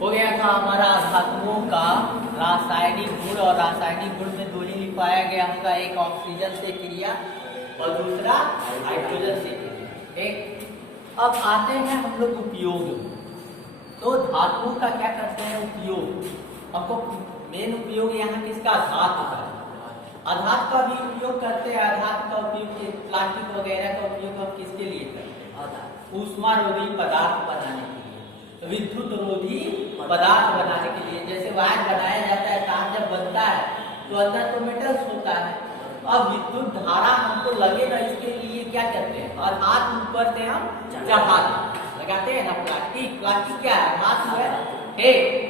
हो गया था हमारा धातुओं का रासायनिक गुण, और रासायनिक गुण में दो ही लिखवाया गया होगा, एक ऑक्सीजन से क्रिया और दूसरा हाइड्रोजन से क्रिया। ठीक, अब आते हैं हम लोग उपयोग। तो धातुओं का क्या करते हैं उपयोग, हमको मेन उपयोग यहाँ किसका, धातु का। आधात का भी उपयोग करते हैं, आधात का उपयोग प्लास्टिक वगैरह का उपयोग हम किसके लिए करते हैं, ऊष्मा रोधी पदार्थ बनाने के लिए, विद्युत रोधी पदार्थ बनाने के लिए। जैसे वायर बनाया जाता है, तार जब बनता है तो अंदर तो मेटल्स होता है। अब विद्युत धारा हमको लगे ना, इसके लिए क्या करते हैं, और हाथ ऊपर से हम चढ़ाते लगाते हैं ना। प्लास्टिक, प्लास्टिक क्या है, धातु है। ठीक,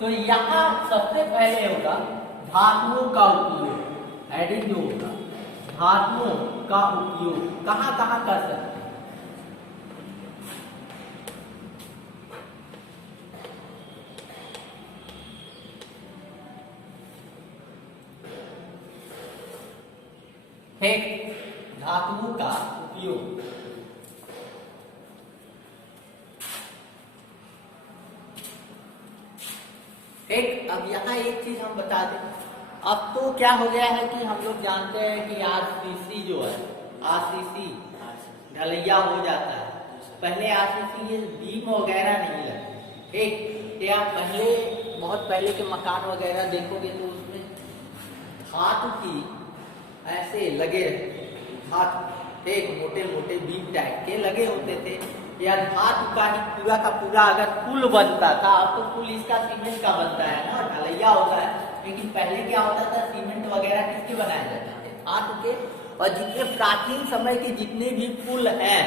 तो यहाँ सबसे पहले होगा धातुओं का उपयोग, हेडिंग जो होगा धातुओं का उपयोग कहाँ कहाँ कर सकते हैं। ठीक, धातुओं का उपयोग ठीक। अब यहाँ एक चीज हम बता दें, अब तो क्या हो गया है कि हम लोग जानते हैं कि आरसीसी जो है, आरसीसी ढलैया हो जाता है। पहले आरसीसी ये बीम वगैरह नहीं लगते। ठीक, या पहले बहुत पहले के मकान वगैरह देखोगे तो उसमें धातु की ऐसे लगे रहते, धातु एक मोटे मोटे बीम टाइप के लगे होते थे, या धातु का ही पूरा का पूरा अगर पुल बनता था। अब तो पुल इसका सीमेंट का बनता है ना, ढलैया होता है, लेकिन पहले क्या होता था, सीमेंट वगैरह किसके बनाए जाते थे, धातु के। और जितने प्राचीन समय के जितने भी पुल हैं,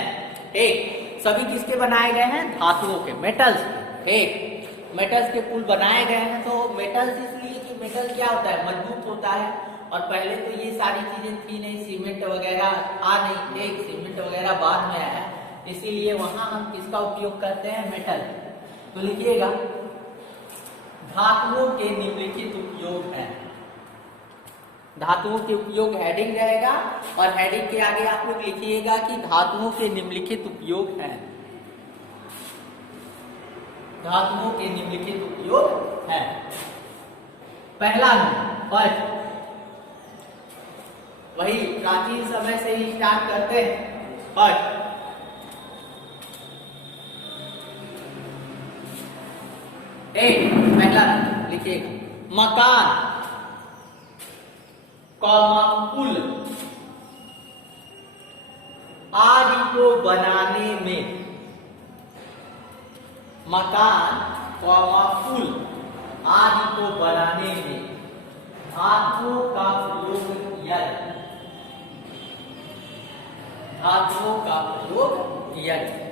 ठीक, सभी किसके बनाए गए हैं, धातुओं के, मेटल्स के। ठीक, मेटल्स के पुल बनाए गए हैं। तो मेटल्स इसलिए कि मेटल क्या होता है, मजबूत होता है। और पहले तो ये सारी चीजें थी नहीं, सीमेंट वगैरह आ नहीं, एक सीमेंट वगैरह बाद में आया, इसीलिए वहां हम किसका उपयोग करते हैं, मेटल। तो लिखिएगा धातुओं के निम्नलिखित उपयोग है। धातुओं के उपयोग हेडिंग रहेगा, और हेडिंग के आगे आप लोग लिखिएगा कि धातुओं के निम्नलिखित उपयोग है। धातुओं के निम्नलिखित उपयोग है। पहला फर्स्ट, वही प्राचीन समय से ही स्टार्ट करते हैं। फर्स्ट, एक पहला लिखिएगा मकान, पुल आदि को बनाने में, मकान पुल आदि को बनाने में धातुओं का प्रयोग किया जाता है। धातुओं का प्रयोग किया जाता है।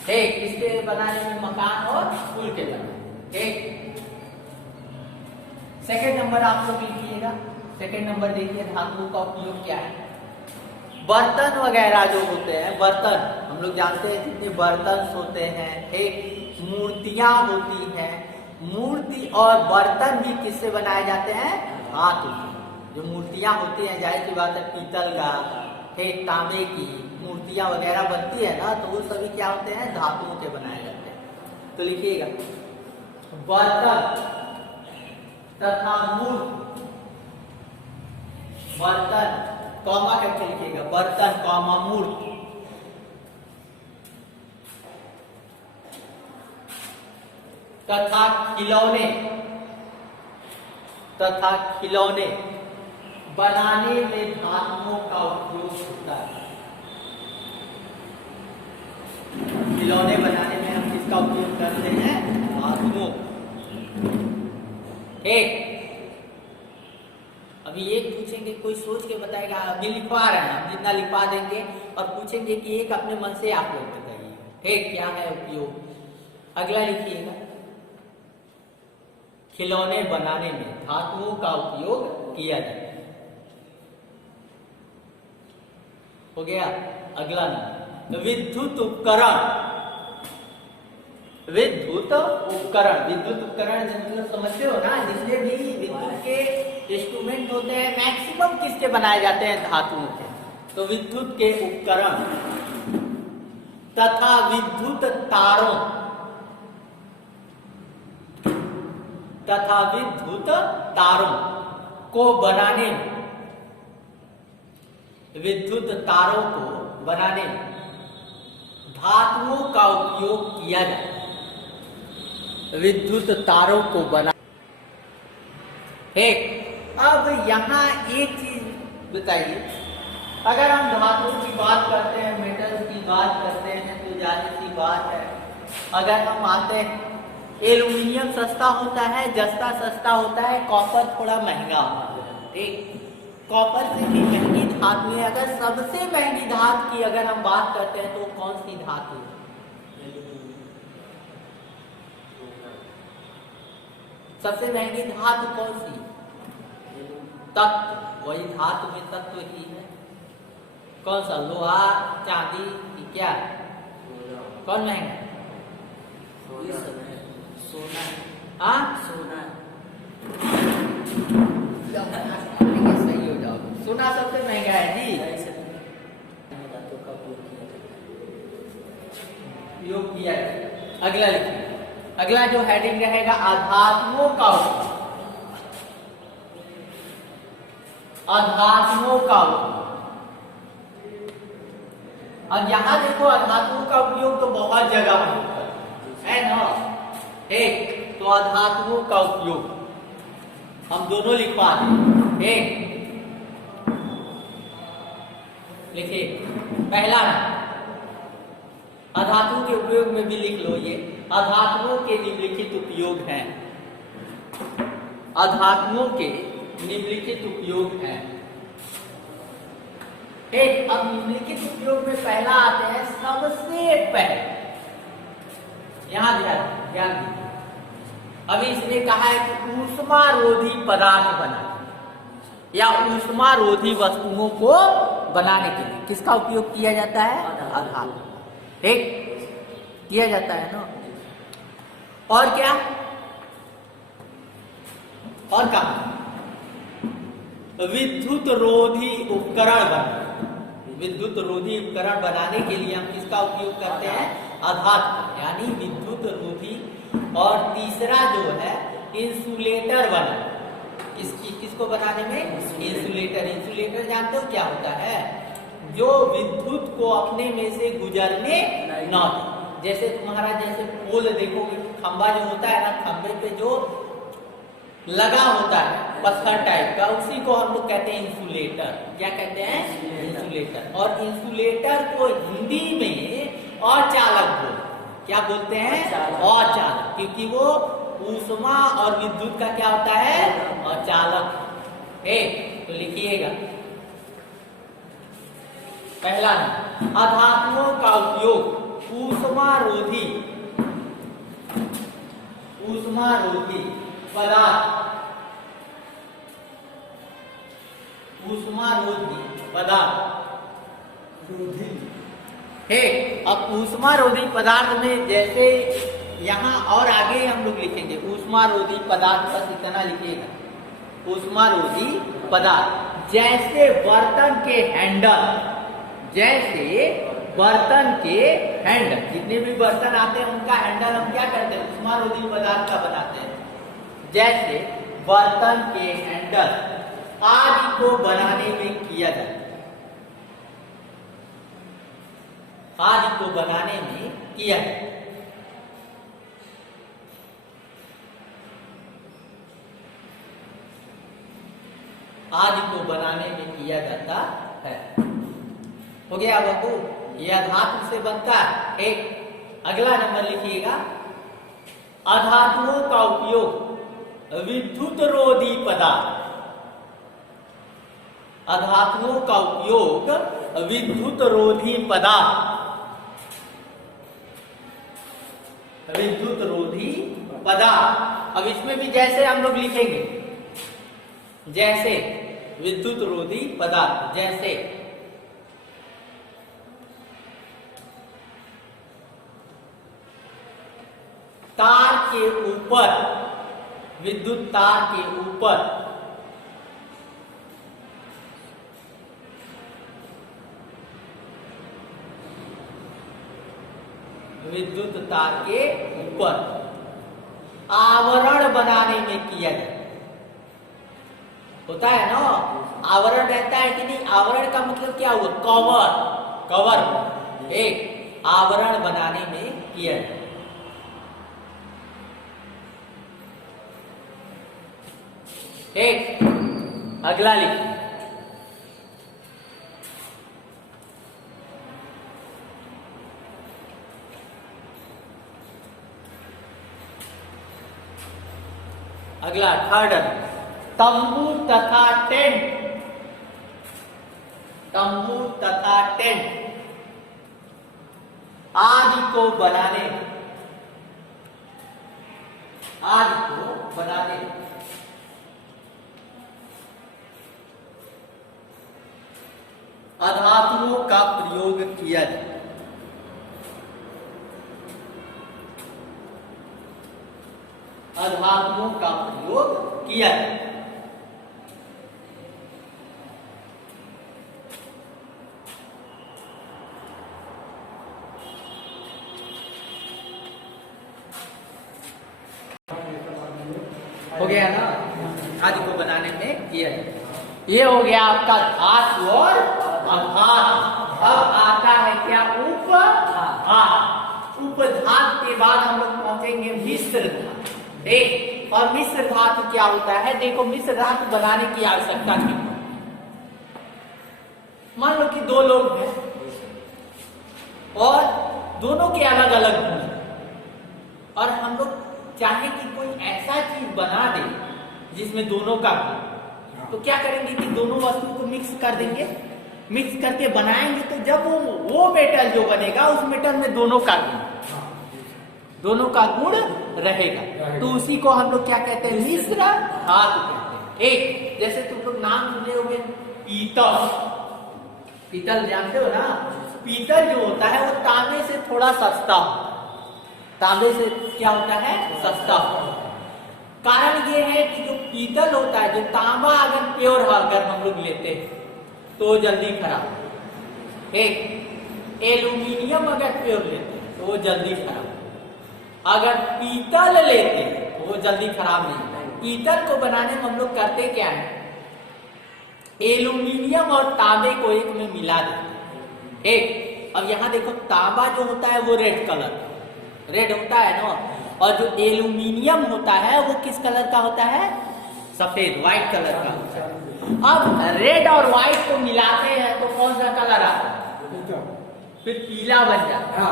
ठीक, इसके बनाने में, मकान और पुल के बनाने। ठीक, सेकेंड नंबर आप लोग लिखिएगा। सेकेंड नंबर देखिए धातुओं का उपयोग क्या है। बर्तन वगैरह जो होते हैं, बर्तन हम लोग जानते हैं जितने बर्तन होते हैं, ठीक, मूर्तियां होती हैं, मूर्ति और बर्तन भी किससे बनाए जाते हैं, धातु से। जो मूर्तियां होती हैं, जाहिर सी बात है पीतल का, ठीक, तांबे की मूर्तियां वगैरह बनती है ना, तो वो सभी क्या होते हैं, धातुओं के बनाए जाते हैं। तो लिखिएगा बर्तन तथा मूर्ति, बर्तन कॉमा करके लिखिएगा, बर्तन कॉमा मूर्ति तथा खिलौने, तथा खिलौने बनाने में धातुओं का उपयोग होता है। खिलौने बनाने में हम किसका उपयोग करते हैं, धातुओं। एक अभी एक पूछेंगे, कोई सोच के बताएगा, अभी लिखवा रहे हैं हम, जितना लिखवा देंगे, और पूछेंगे कि एक अपने मन से आप लोग बताइए, ठीक, क्या है उपयोग। अगला लिखिएगा खिलौने बनाने में धातुओं का उपयोग किया जाता है। हो गया। अगला नंबर विद्युत उपकरण। विद्युत उपकरण, विद्युत उपकरण मतलब समझते हो ना, जिससे भी विद्युत के इंस्ट्रूमेंट होते हैं, मैक्सिमम किसके बनाए जाते हैं, धातुओं के। तो विद्युत के उपकरण तथा विद्युत तारों तथा विद्युत तारों को बनाने में, विद्युत तारों को बनाने में धातुओं का उपयोग किया जाता है। विद्युत तारों को बना, एक अब यहाँ एक चीज बताइए, अगर हम धातुओं की बात करते हैं, मेटल्स की बात करते हैं, तो जाहिर सी बात है अगर हम आते हैं, एल्यूमिनियम सस्ता होता है, जस्ता सस्ता होता है, कॉपर थोड़ा महंगा होता है। ठीक, कॉपर से भी महंगी धातु है। अगर सबसे महंगी धातु की अगर हम बात करते हैं तो कौन सी धातु है? सबसे महंगी धातु कौन सी? तत्व, वही धातु में तत्व ही है। कौन सा? लोहा, चांदी की क्या? कौन महंगा? सोना। हाँ, सोना। सही हो जाओ, सोना सबसे महंगा है जी। उपयोग किया है। अगला लिखिए, अगला जो हेडिंग रहेगा अधातुओं का उपयोग। अधातुओं का उपयोग। अब यहाँ देखो, अधातुओं का उपयोग तो बहुत जगह है ना। एक तो अधातुओं का उपयोग हम दोनों लिखवा दें। एक लिखिए, पहला अधातुओं के उपयोग में भी लिख लो, ये अधातुओं के निम्नलिखित उपयोग हैं। अधातुओं के निम्नलिखित उपयोग हैं। एक, अब निम्नलिखित उपयोग में पहला आते हैं सबसे पहले, यहां ध्यान दीजिए। अभी इसने कहा है कि ऊष्मारोधी पदार्थ बना या ऊष्मारोधी वस्तुओं को बनाने के लिए किसका उपयोग किया जाता है? आधार। ठीक, किया जाता है ना। और क्या? और कहा विद्युत रोधी उपकरण बना। विद्युत रोधी उपकरण बनाने के लिए हम किसका उपयोग करते हैं? आधार, यानी विद्युत रोधी। और तीसरा जो है इंसुलेटर बना। किसको बनाने में? इंसुलेटर। इंसुलेटर जानते हो क्या होता है? जो विद्युत को अपने में से गुजरने न दे। जैसे तुम्हारा जैसे पोल देखोगे, खंबा जो होता है ना, खंबे पे जो लगा होता है पत्थर टाइप का, उसी को हम लोग कहते हैं इंसुलेटर। क्या कहते हैं? इंसुलेटर। और इंसुलेटर को हिंदी में अचालक बोलते हैं। क्या बोलते हैं? अचालक, क्योंकि वो ऊष्मा और विद्युत का क्या होता है? अचालक। एक तो लिखिएगा, पहला अधातुओं का उपयोग ऊष्मारोधी, ऊष्मारोधी पदार्थ, ऊष्मारोधी पदार्थ। अब ऊष्मारोधी पदार्थ में जैसे यहाँ और आगे हम लोग लिखेंगे ऊष्मारोधी पदार्थ, बस इतना लिखिएगा। ऊष्मारोधी पदार्थ जैसे बर्तन के हैंडल, जैसे बर्तन के हैंडल, जितने भी बर्तन आते हैं उनका हैंडल हम क्या करते हैं? ऊष्मारोधी पदार्थ का बनाते हैं। जैसे बर्तन के हैंडल आदि को बनाने में किया जाता है। आदि को बनाने में किया जाता है। आदि को बनाने में किया जाता है। हो गया बाबू? यह धातु से बनता है। एक, अगला नंबर लिखिएगा, अधातुओं का उपयोग विद्युत रोधी पदार्थ। अधातुओं का उपयोग विद्युत रोधी पदार्थ, विद्युत रोधी पदार्थ। अब इसमें भी जैसे हम लोग लिखेंगे, जैसे विद्युत रोधी पदार्थ, जैसे तार के ऊपर, विद्युत तार के ऊपर विद्युत तार के ऊपर आवरण बनाने में किया जाता है। होता है ना, आवरण रहता है कि नहीं? आवरण का मतलब क्या हुआ? कवर, कवर, एक आवरण बनाने में किया जाता है। एक अगला लिखिए, अगला थर्ड, तंबू तथा टेंट, तंबू तथा टेंट आदि को बनाने, आदि को बनाने अधातुओं का प्रयोग किया जाए। अधातुओं का प्रयोग किया जाए। हो गया ना, आदि को बनाने में किया जाए। ये हो गया आपका धातु और अधातु। अब आता है क्या? उपधातु। उपधातु के बाद हम लोग पहुंचेंगे मिश्र धातु। एक और मिश्र धातु क्या होता है? देखो, मिश्र धातु बनाने की आवश्यकता नहीं। मान लो कि दो लोग हैं और दोनों के अलग अलग गुण हैं, और हम लोग चाहे कि कोई ऐसा चीज बना दे जिसमें दोनों का गुण, तो क्या करेंगे कि दोनों वस्तु को मिक्स कर देंगे। मिक्स करके बनाएंगे तो जब वो मेटल जो बनेगा उस मेटल में दोनों का गुण रहेगा। तो उसी को हम लोग क्या कहते हैं? मिश्र धातु कहते हैं। एक जैसे तुम लोग नाम सुने होंगे, पीतल। पीतल जानते हो ना? पीतल जो होता है वो तांबे से थोड़ा सस्ता होता है। तांबे से क्या होता है? सस्ता होता है। कारण ये है कि जो पीतल होता है, जो तांबा अगर प्योर अगर हम लोग लेते हैं तो जल्दी खराब। एक एल्यूमिनियम अगर प्योर लेते हैं तो वो जल्दी खराब। अगर पीतल लेते हैं तो वो जल्दी खराब नहीं होता। पीतल को बनाने में हम लोग करते क्या है? एल्यूमिनियम और तांबे को एक में मिला देते। एक अब यहाँ देखो, तांबा जो होता है वो रेड कलर, रेड होता है ना, और जो एल्यूमिनियम होता है वो किस कलर का होता है? सफेद, व्हाइट कलर का होता है। अब रेड और व्हाइट को मिलाते हैं तो कौन सा कलर आता है? फिर पीला बन जाता है,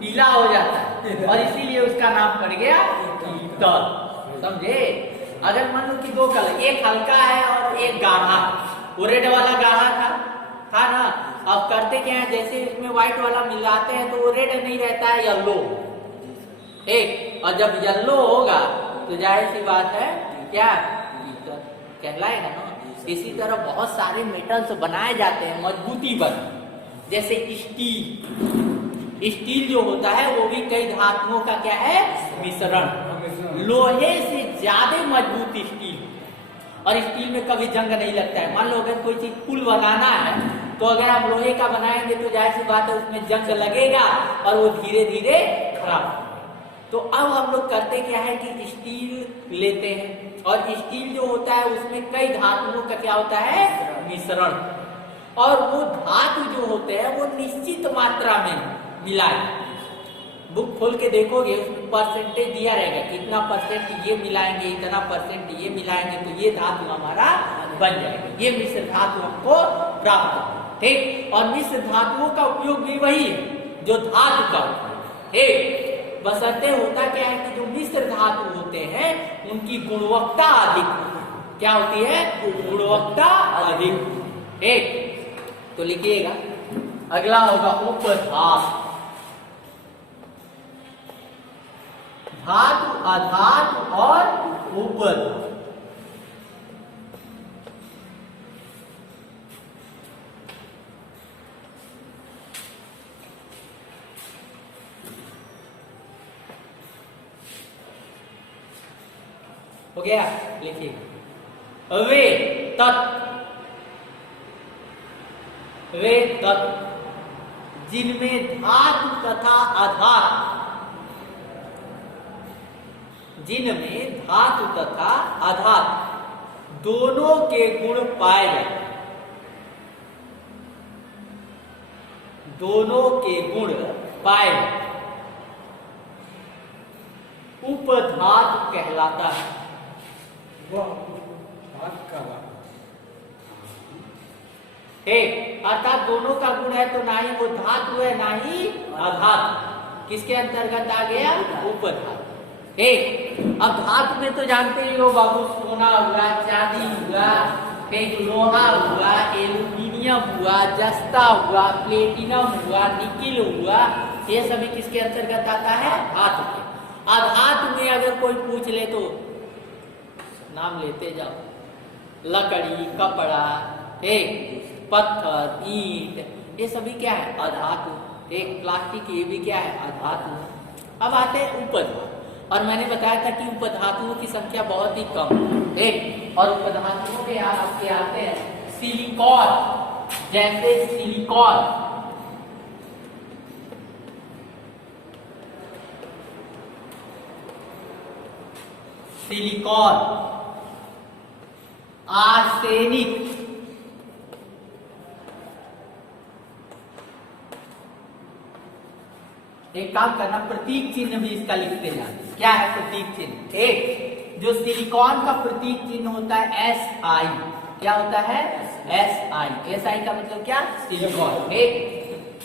पीला हो जाता है, और इसीलिए उसका नाम पड़ गया पीतल। समझे? अगर मान लो कि दो कलर, एक हल्का है और एक गाढ़ा, वो रेड वाला गाढ़ा था ना। अब करते क्या है, जैसे इसमें व्हाइट वाला मिलाते हैं तो वो रेड नहीं रहता है, येलो। एक और जब येलो होगा तो जाहिर सी बात है क्या? पीतल कहलाएगा ना। इसी तरह बहुत सारे मेटल्स बनाए जाते हैं मजबूती पर, जैसे स्टील। स्टील जो होता है वो भी कई धातुओं का क्या है? मिश्रण। लोहे से ज्यादा मजबूत स्टील, और स्टील में कभी जंग नहीं लगता है। मान लो अगर कोई चीज पुल बनाना है तो अगर हम लोहे का बनाएंगे तो जाहिर सी बात है उसमें जंग लगेगा और वो धीरे धीरे खराब होगा। तो अब हम लोग करते क्या है कि स्टील लेते हैं, और स्टील जो होता है उसमें कई धातुओं का क्या होता है? मिश्रण। और वो धातु जो होते हैं वो निश्चित मात्रा में मिलाए। बुक खोल के देखोगे उसमें परसेंटेज दिया रहेगा, कितना परसेंट ये मिलाएंगे, इतना परसेंट ये मिलाएंगे तो ये धातु हमारा बन जाएगा। ये मिश्र धातु हमको प्राप्त होगा। ठीक, और मिश्र धातुओं का उपयोग भी वही है जो धातु का उपयोग। एक बशर्ते होता क्या है कि जो मिश्र धातु होते हैं उनकी गुणवत्ता अधिक, क्या होती है? गुणवत्ता अधिक। एक तो लिखिएगा, अगला होगा उपधातु। धातु, अधातु और उपधातु। हो गया? लिखिए, वे तत्व जिनमें धातु तथा अधातु जिनमें धातु तथा अधातु दोनों के गुण पाए जाते हैं, दोनों के गुण पाए जाते हैं, उपधातु कहलाता है। एक अर्थात दोनों का गुण है तो ना ही वो धातु है ना ही अधातु, किसके अंतर्गत आ गया? उपधातु। एक अब धातु में तो जानते ही हो बाबू, सोना हुआ, चांदी हुआ, एक लोहा हुआ, एल्यूमिनियम हुआ, जस्ता हुआ, प्लेटिनम हुआ, निकिल हुआ, ये सभी किसके अंतर्गत आता है? धातु के। अधातु में अगर कोई पूछ ले तो नाम लेते जाओ, लकड़ी, कपड़ा, एक पत्थर, ईंट, ये सभी क्या है? अधातु। एक प्लास्टिक, ये भी क्या है? अधातु। अब आते हैं उपधातु, और मैंने बताया था कि उपधातुओं की संख्या बहुत ही कम है। एक और उपधातुओं के आपके आते हैं सिलिकॉन, जैसे सिलिकॉन, सिलिकॉन, आर्सेनिक, एक काम करना, प्रतीक चिन्ह भी इसका लिखते जाना। क्या है प्रतीक चिन्ह? एक जो सिलिकॉन का प्रतीक चिन्ह होता है SI, क्या होता है? SI। SI का मतलब क्या? सिलिकॉन। एक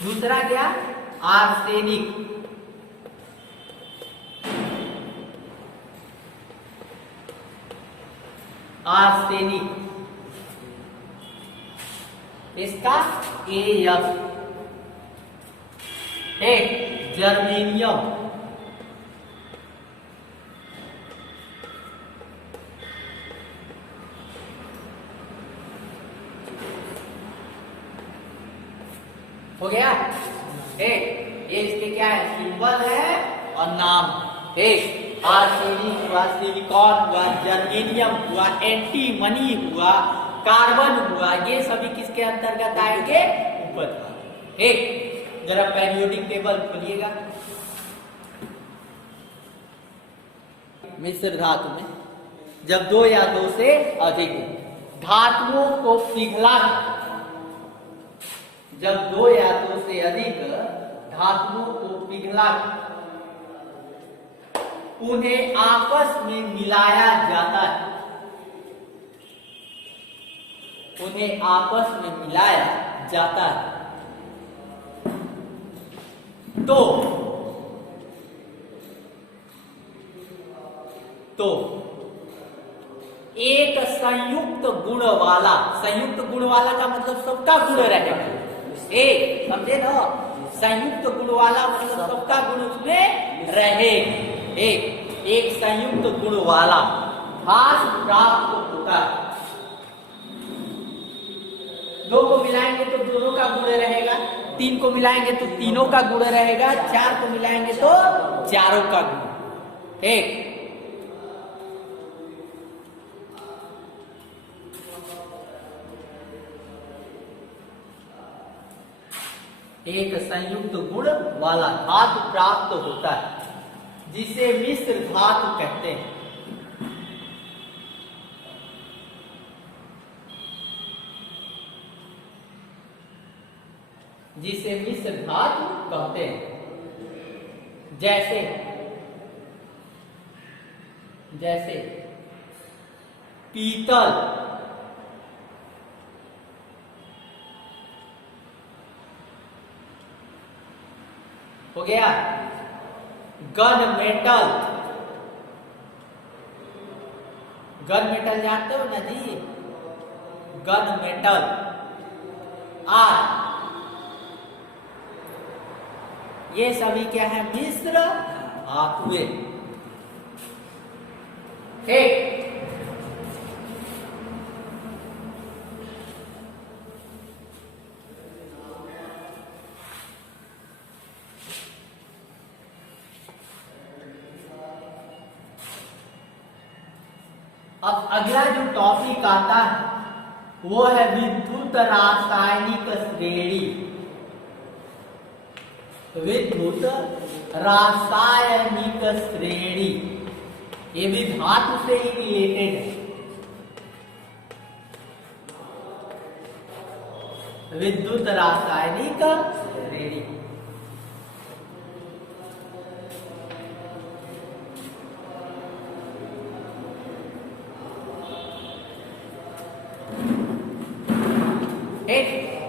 दूसरा क्या? आर्सेनिक, आर्सेनिक, इसका AF। एक जर्मेनियम, हो गया। एक ये इसके क्या है? सिंबल है और नाम। एक आर्सेनिक हुआ, सिलिकॉन हुआ, जर्मेनियम हुआ, एंटीमनी हुआ, कार्बन हुआ, ये सभी किसके अंतर्गत आएंगे? उपधातु। एक जरा पेरियोडिक टेबल खोलिएगा। मिश्र धातु में जब दो या दो से अधिक धातुओं को पिघला, जब दो या दो से अधिक धातुओं को पिघला उन्हें आपस में मिलाया जाता है, उन्हें आपस में मिलाया जाता है, तो एक संयुक्त गुण वाला, संयुक्त गुण वाला का मतलब सबका गुण रहेगा। एक समझे ना, संयुक्त गुण वाला मतलब सबका गुण उसमें रहेगा। एक संयुक्त गुण वाला घास प्राप्त होता है। दो को मिलाएंगे तो दोनों का गुण रहेगा, तीन को मिलाएंगे तो तीनों का गुण रहेगा, चार को मिलाएंगे तो चारों का गुण। एक संयुक्त गुण वाला धातु प्राप्त होता है जिसे मिश्र धातु कहते हैं। जिसे मिश्र धातु कहते हैं। जैसे पीतल, हो गया, गन मेटल, गन मेटल जानते हो ना जी, गन मेटल, ये सभी क्या है? मिश्र धातुएं। अब अगला जो टॉपिक आता है वो है विद्युत रासायनिक श्रेणी। विद्युत रासायनिक श्रेणी ये भी धातु से ही रिलेटेड है। विद्युत रासायनिक श्रेणी।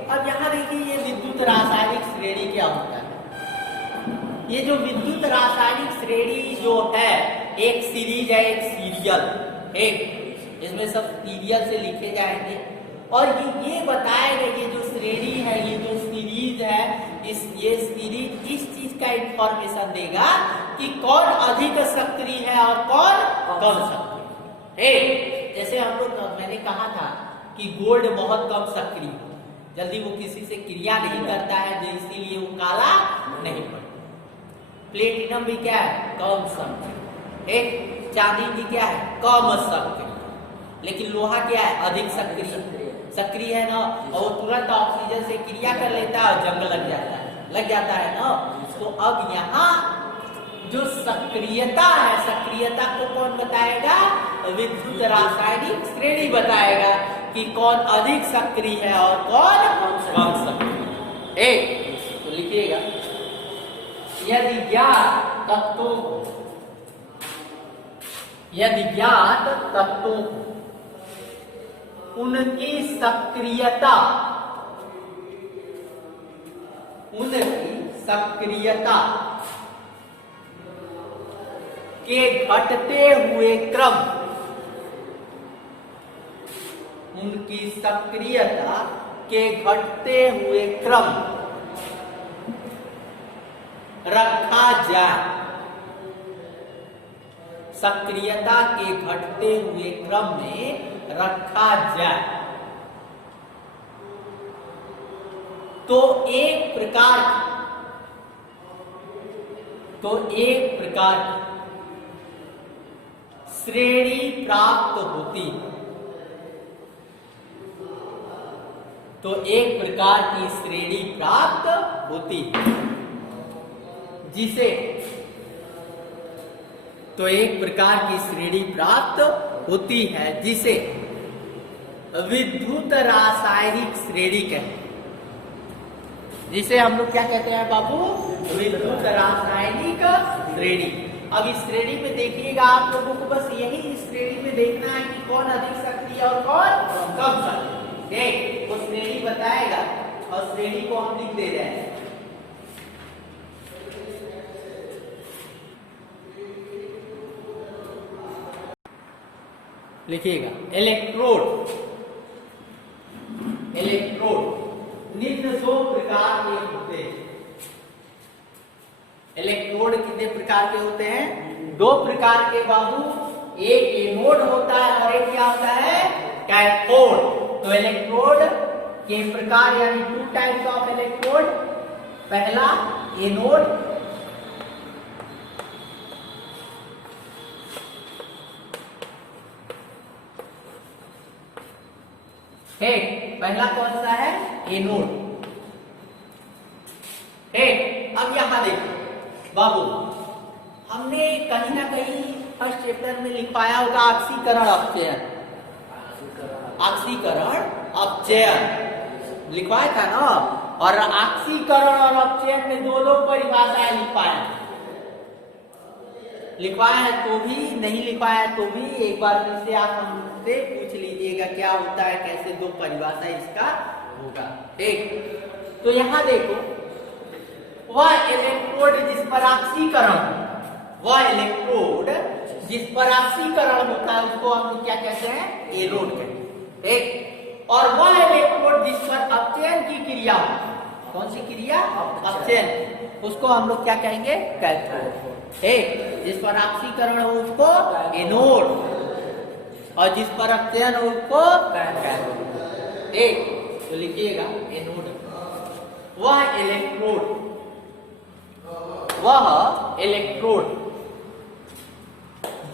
अब यहां देखिए ये विद्युत रासायनिक श्रेणी क्या होता है। ये जो विद्युत रासायनिक श्रेणी जो है एक सीरीज है, एक सीरियल, एक इसमें सब सीरियल से लिखे जाएंगे और ये बताएगा, ये जो श्रेणी है, ये जो सीरीज है, ये सीरीज इस चीज का इंफॉर्मेशन देगा कि कौन अधिक सक्रिय है और कौन कम सक्रिय है। जैसे हम लोग, मैंने कहा था कि गोल्ड बहुत कम सक्रिय, जल्दी वो किसी से क्रिया नहीं करता है, जो इसीलिए वो काला नहीं पड़ता। प्लेटिनम भी क्या है, कम सक्रिय। एक चांदी भी क्या है, कम सक्रिय। लेकिन लोहा क्या है, अधिक सक्रिय। सक्रिय है ना, और वो तुरंत ऑक्सीजन से क्रिया कर लेता है और जंग लग जाता है ना। तो अब यहाँ जो सक्रियता है, सक्रियता को कौन बताएगा, विद्युत रासायनिक श्रेणी बताएगा कि कौन अधिक सक्रिय है और कौन कम सक्रिय। एक तो लिखिएगा, यदि ज्ञात तत्वों को उनकी सक्रियता के घटते हुए क्रम, उनकी सक्रियता के घटते हुए क्रम रखा जाए, सक्रियता के घटते हुए क्रम में रखा जाए, तो एक प्रकार की श्रेणी प्राप्त होती है। तो एक प्रकार की श्रेणी प्राप्त होती है, जिसे विद्युत रासायनिक श्रेणी कहते हैं। जिसे हम लोग क्या कहते हैं बाबू, विद्युत रासायनिक श्रेणी। अब इस श्रेणी में देखिएगा, आप लोगों को बस यही इस श्रेणी में देखना है कि कौन अधिक सक्रिय और कौन कम सक्रिय। वो श्रेणी बताएगा और श्रेणी को हम लिख दे रहे हैं। लिखिएगा, इलेक्ट्रोड निम्न दो प्रकार के होते हैं। इलेक्ट्रोड कितने प्रकार के होते हैं, दो प्रकार के बाबू। एक एनोड होता है और एक क्या होता है, कैथोड। तो इलेक्ट्रोड के प्रकार यानी 2 टाइप्स ऑफ इलेक्ट्रोड। पहला एनोड, पहला कौन सा है, एनोड। अब यहां देखो बाबू, हमने कहीं ना कहीं फर्स्ट चैप्टर में लिखवाया होगा ऑक्सीकरण अपचयन। ऑक्सीकरण अपचयन लिखवाया था ना। और ऑक्सीकरण और अपचयन में दोनों परिभाषाएं लिखवाया है तो भी, नहीं लिखवाया तो भी एक बार फिर से आप हमसे पूछ लीजिएगा क्या होता है, कैसे दो परिभाषा इसका होगा। एक तो यहां देखो, वह इलेक्ट्रोड जिस पर ऑक्सीकरण होता है उसको हम लोग क्या कहते हैं, एनोड कहते हैं। एक और वह इलेक्ट्रोड जिस पर अपचयन की क्रिया होती है, कौन सी क्रिया, अपचयन, उसको हम लोग क्या कहेंगे, कैथोड। एक जिस पर ऑक्सीकरण हो उसको एनोड, और जिस पर अपचयन हो उसको कैथोड। एक तो लिखिएगा एनोड। वह इलेक्ट्रोड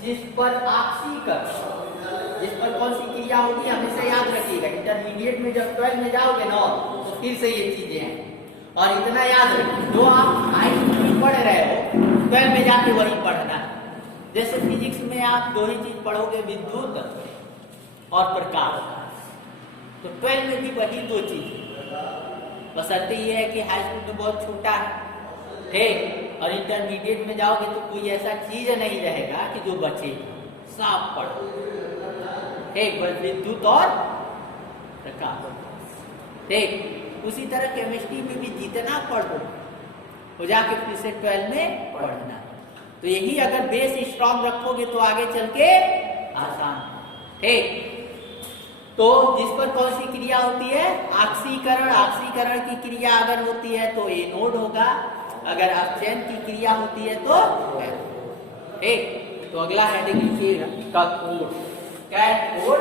जिस पर ऑक्सीकरण, जिस पर कौन सी क्रिया होगी हमेशा याद रखिएगा। इंटरमीडिएट में जब 12 में जाओगे ना तो फिर से ये चीजें हैं। और इतना याद रखिए, जो आप हाई स्कूल में पढ़ रहे हो 12 में जाके वही पढ़ना है। जैसे फिजिक्स में आप दो ही चीज पढ़ोगे, विद्युत और प्रकाश। तो 12 में भी वही दो चीज, बशर्ते ये है कि हाई स्कूल में बहुत छोटा है, ठीक, और इंटरमीडिएट में जाओगे तो कोई ऐसा चीज नहीं रहेगा कि जो बचे, साफ पढ़ो, ठीक, बस विद्युत और प्रकाश, ठीक। उसी तरह केमिस्ट्री में भी जितना पढ़ो वो जाके फिर से 12 में पढ़ना। तो यही अगर बेस स्ट्रांग रखोगे तो आगे चल के आसान, ठीक। तो जिस पर कौन सी क्रिया होती है, ऑक्सीकरण। ऑक्सीकरण की क्रिया अगर होती है तो एनोड होगा, अगर अपचयन की क्रिया होती है तो एनोड, ठीक। तो अगला हेडिंग लिखिएगा कैथोड। कैथोड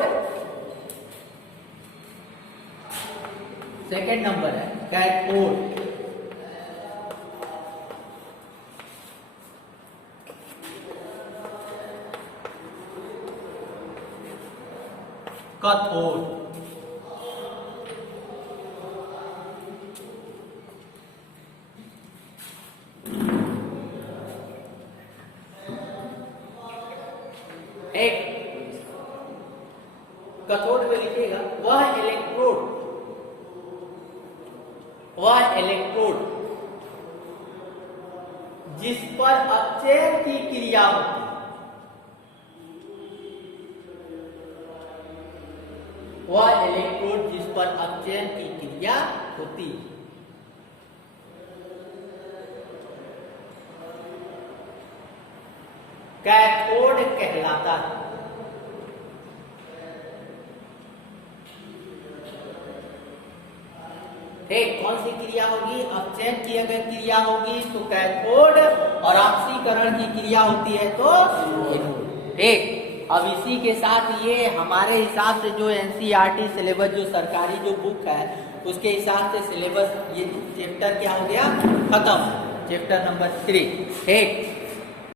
सेकंड नंबर है, कैथोड। कैथोड एक, कैथोड में लिखिएगा वह इलेक्ट्रोड जिस पर अपचयन की क्रिया होती है, वह इलेक्ट्रोड जिस पर अपचयन की क्रिया होती है। कैथोड कहलाता है। ठीक, कौन सी क्रिया होगी, अपचयन की अगर क्रिया होगी तो कैथोड, और ऑक्सीकरण की क्रिया होती है तो एनोड, ठीक। अब इसी के साथ ये हमारे हिसाब से जो एनसीईआरटी सिलेबस, जो सरकारी जो बुक है उसके हिसाब से सिलेबस, ये चैप्टर क्या हो गया, खत्म, चैप्टर नंबर 3, ठीक।